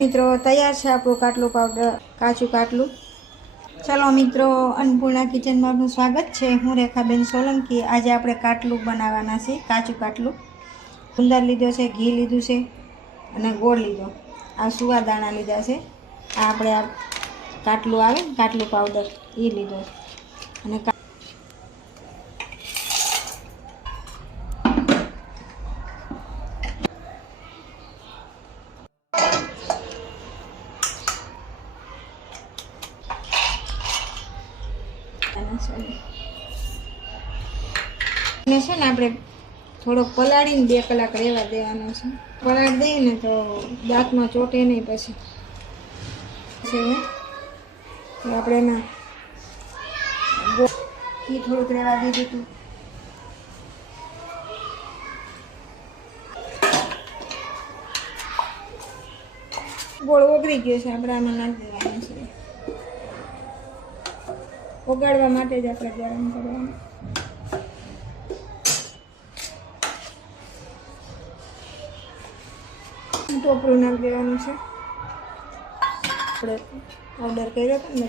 મિત્રો તૈયાર છે આપણું કાટલું પાવડર, કાચું કાટલું। ચાલો મિત્રો, અન્નપૂર્ણા કિચનમાં આપનું સ્વાગત છે। હું રેખાબેન સોલંકી। આજે આપણે કાટલું બનાવવાના છે, કાચું કાટલું। ગુંદર લીધો છે, ઘી લીધું છે અને ગોળ લીધો, આ સુવા દાણા લીધા છે। આ આપણે આ કાટલું આવે કાટલું પાવડર એ લીધો અને છે ને આપણે થોડોક પલાળીને 2 કલાક રહેવા દેવાનો છે। પલાળી દઈએ ને તો દાંતમાં ચોટે નહીં। પછી આપણે એમાં ઘી થોડુંક રહેવા દીધું હતું। ગોળ ઓગળી ગયો છે, આપણે આમાં નાખી દેવાનું છે। ઓગાળવા માટે જ આપણે ગરમ કરવાનું। ટોપરું નાખી દેવાનું છે। આપણે ઓર્ડર કર્યો હતો ને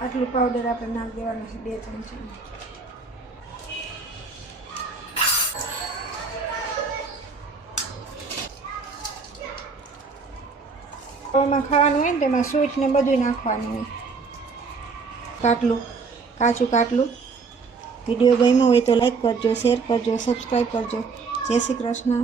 આટલું પાવડર આપણે નાખી દેવાનું છે, 2 ચમચી। આમાં ખાવાનું હોય ને તેમાં સ્વીટ ને બધું નાખવાનું હોય। કાટલું, કાચું કાટલું। વિડીયો ગમ્યો હોય તો લાઈક કરજો, શેર કરજો, સબસ્ક્રાઈબ કરજો। જય શ્રી કૃષ્ણ।